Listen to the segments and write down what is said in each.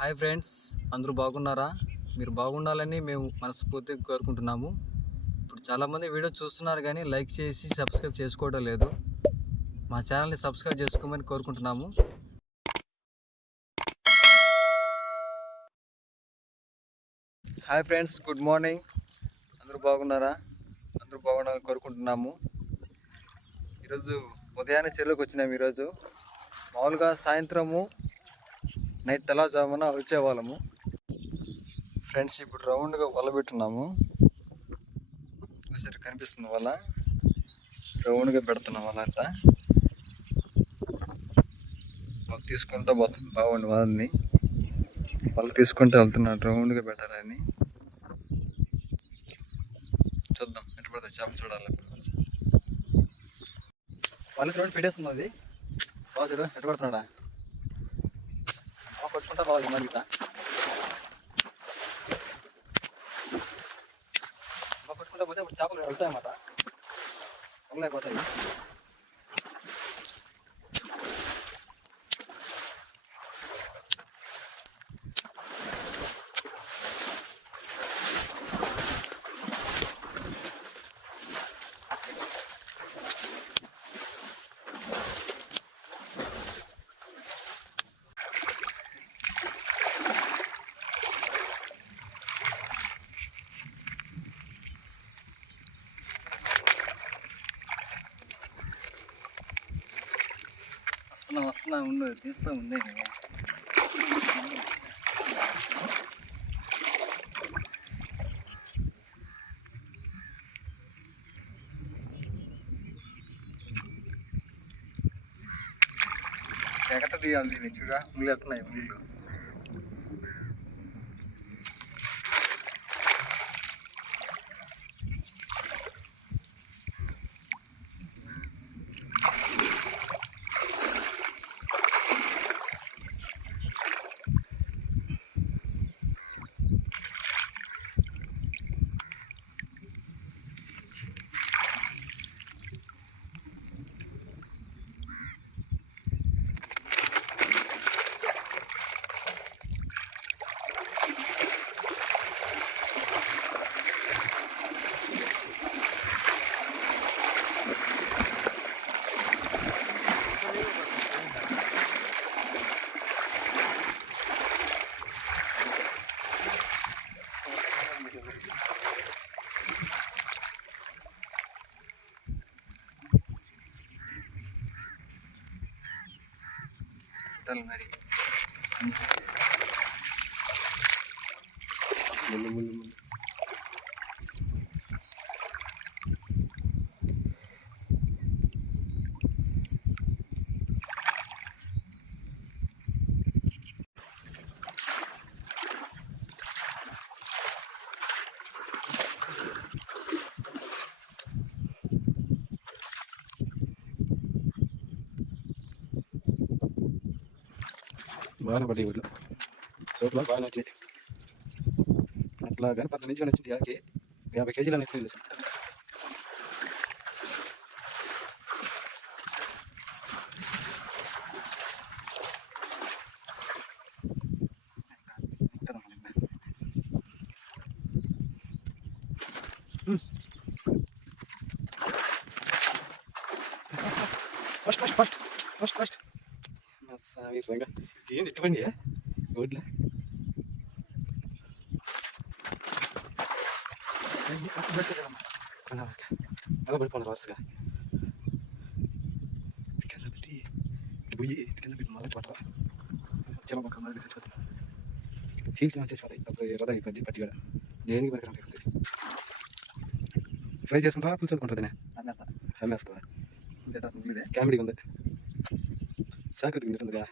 Hi friends, అందరూ బాగున్నారా? మీరు బాగుండాలని మేము మనస్ఫూర్తిగా కోరుకుంటున్నాము. ఇప్పుడు చాలామంది వీడియో చూస్తున్నారు కానీ లైక్ చేసి సబ్స్క్రైబ్ చేసుకోవడం లేదు. మా ఛానల్ని సబ్స్క్రైబ్ చేసుకోమని కోరుకుంటున్నాము. Hi friends, good morning. అందరూ బాగున్నారా? అందరూ బాగుండాలని కోరుకుంటున్నాము. ఈరోజు ఉదయాన్నే చెరువులోకి వచ్చినాము. ఈరోజు మామూలుగా సాయంత్రము నైట్ తెల్లవారుజామున వచ్చేవాళ్ళము. ఫ్రెండ్స్, ఇప్పుడు రౌండ్గా వల పెట్టున్నాము. సరే కనిపిస్తుంది వల, రౌండ్గా పెడుతున్నాం. వల అంతా వల తీసుకుంటూ పోతుంది. బాగుంది వాళ్ళని వల తీసుకుంటూ వెళ్తున్నాడు రౌండ్గా పెట్టాలని. చూద్దాం ఎటు పడుతుంది చేప, చూడాలి. వాళ్ళకి రౌండ్ పెట్టేస్తుంది. అది బాగా చూడ ఎటు పడుతున్నాడా కొట్టుకుంటా బాగా మరిగితా కొట్టుకుంటా పోతే చేపలు వెళ్తాయన్నమాట, వెళ్ళలేకపోతాయి. వస్తున్నా ఉండు, తీస్తూ ఉంది. ఎక్కడ తీయాలి దీన్ని? చూడ ముళ్ళు ఎత్తున్నాయి. ముళ్ళు మరి బాగానే పడ్డాయి. ఊళ్ళో సోపులో బాగానే వచ్చాయి. అట్లా కానీ 10 నుంచి కానీ వచ్చింది. యాకి 50 కేజీలు అని ఎక్కువ. ఫస్ట్ ఏం తిట్టబండి రోడ్లో అలా పడిపోను వరుసగా. కింద పెట్టి పోయి కింద పెట్టి మళ్ళీ పట్టరా చాలా పక్కన మళ్ళీ చచ్చిపోతుంది. సీల్స్ చేసిపోతాయి. అప్పుడు రథ అయిపోద్ది. పట్టి కూడా దేనికి పక్కన అయిపోతుంది. ఫ్రై చేసుకుంటా కూర్చోనుకుంటుంది. అమ్మేస్తా కామెడీ ఉంది. సాకృతి ఉంటుందిగా.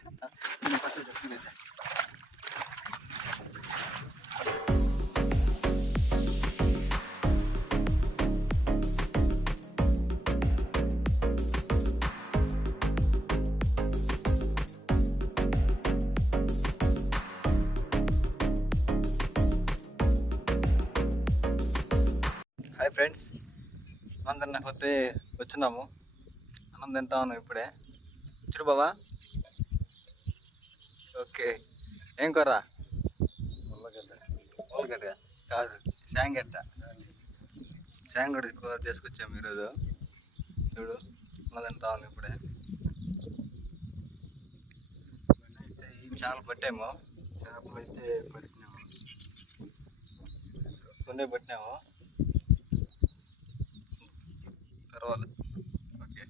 హాయ్ ఫ్రెండ్స్, అన్నం తినకపోతే వచ్చినాము. అన్నం తింటా ఉన్నాం ఇప్పుడే. చూడు బావా. ఓకే, ఏం కూర? పొలగడ్డ కాదు, శాంగడ్డ. శాంగడ్డ కూర తీసుకొచ్చాము ఈరోజు. చూడు ఉన్నదని తాను ఇప్పుడే చాలా పట్టాము. చేపలు అయితే పట్టినాము, కొన్ని పట్టినాము, పర్వాలేదు. Okay.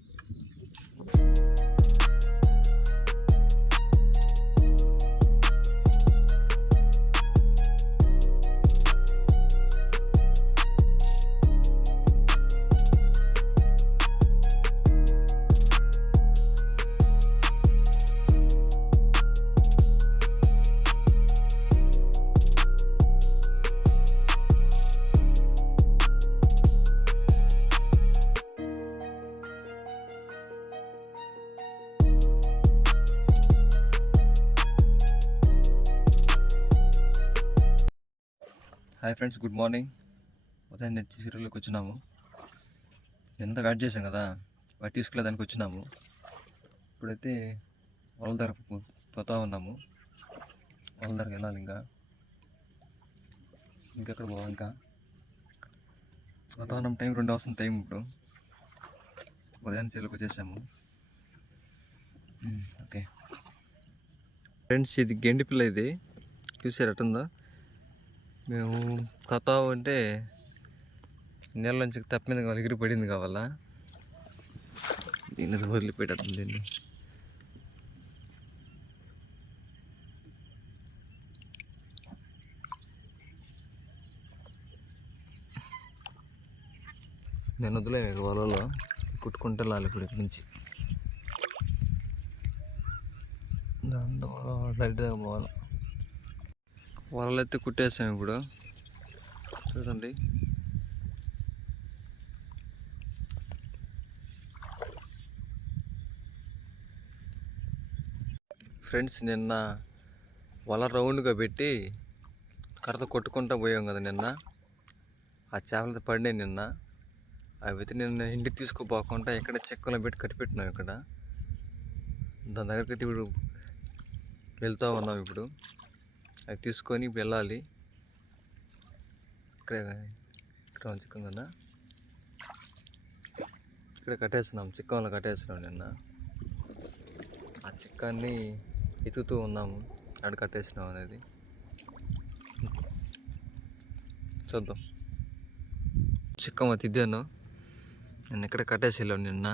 Hi friends, good morning. ఉదయం నేను సీరియల్లోకి వచ్చినాము. ఎంత కట్ చేసాం కదా, వాటి తీసుకెళ్ళేదానికి వచ్చినాము. ఇప్పుడైతే వాళ్ళ దగ్గర పోతా ఉన్నాము. వాళ్ళ దగ్గరికి వెళ్ళాలి. ఇంకెక్కడ పోవాలి? ఇంకా పోతా ఉన్నాం. టైం 2 అవసరం టైం. ఇప్పుడు ఉదయం సీరియల్కి వచ్చేసాము. ఓకే ఫ్రెండ్స్, ఇది గెండి పిల్ల. ఇది చూసారు ఎట్టుందో. మేము కొత్త అంటే నీళ్ళ నుంచి తప్పింది కావాలి, ఎగిరి పడింది కావాలా. దీన్ని వదిలిపెట్టద్దు. దీన్ని నేను వదిలేను. వలలో కుట్టుకుంటే లాలి ఇప్పుడు ఇక్కడి నుంచి. దాంతో డైరెక్ట్గా పోవాలి. వలలు అయితే కుట్టేసాము ఇప్పుడు. చూడండి, ఫ్రెండ్స్, నిన్న వల రౌండ్గా పెట్టి కర్రతో కొట్టుకుంటూ పోయాం కదా నిన్న. ఆ చేపలతో పడినాయి నిన్న. అవి అయితే నిన్న ఇంటికి తీసుకుపోకుండా ఇక్కడ చెక్కలో పెట్టి కట్టిపెట్టినాం. ఇక్కడ దాని దగ్గరికి అయితే ఇప్పుడు వెళ్తూ ఉన్నాం. ఇప్పుడు అవి తీసుకొని వెళ్ళాలి. ఇక్కడ చిక్కం కదా, ఇక్కడ కట్టేస్తున్నాం. చిక్కంలో కట్టేస్తున్నాం. నిన్న ఆ చిక్కాన్ని ఎత్తుతూ ఉన్నాము. అక్కడ కట్టేసినాం అనేది చూద్దాం. చిక్కం తిద్దాను. నేను ఇక్కడ కట్టేసి వెళ్ళాను నిన్న.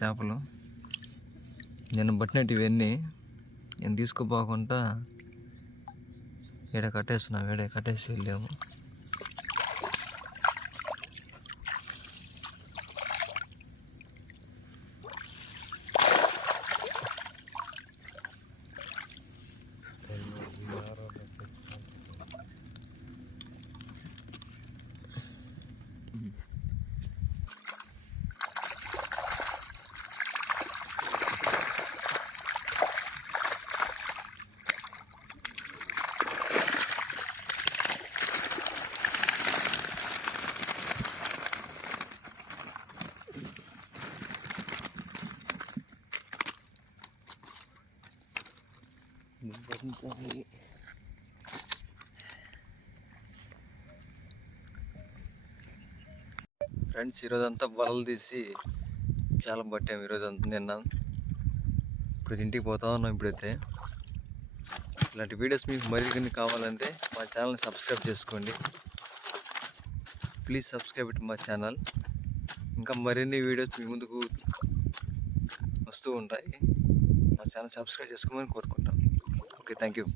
చేపలు నేను పట్టినట్టు ఇవన్నీ నేను తీసుకుపోకుండా ఈడ కట్టేస్తున్నాం. ఈడ కట్టేసి వెళ్ళాము. ఫ్రెండ్స్, ఈరోజంతా వలలు తీసి చాలా పట్టాము. ఈరోజంతా నిన్న. ఇప్పుడు ఇంటికి పోతా ఉన్నాం. ఇప్పుడైతే ఇలాంటి వీడియోస్ మీకు మరిన్ని కావాలంటే మా ఛానల్ని సబ్స్క్రైబ్ చేసుకోండి. Please subscribe it my channel. ఇంకా మరిన్ని వీడియోస్ మీ ముందుకు వస్తూ ఉంటాయి. మా ఛానల్ సబ్స్క్రైబ్ చేసుకోమని కోరుకుంటాం. Okay, thank you.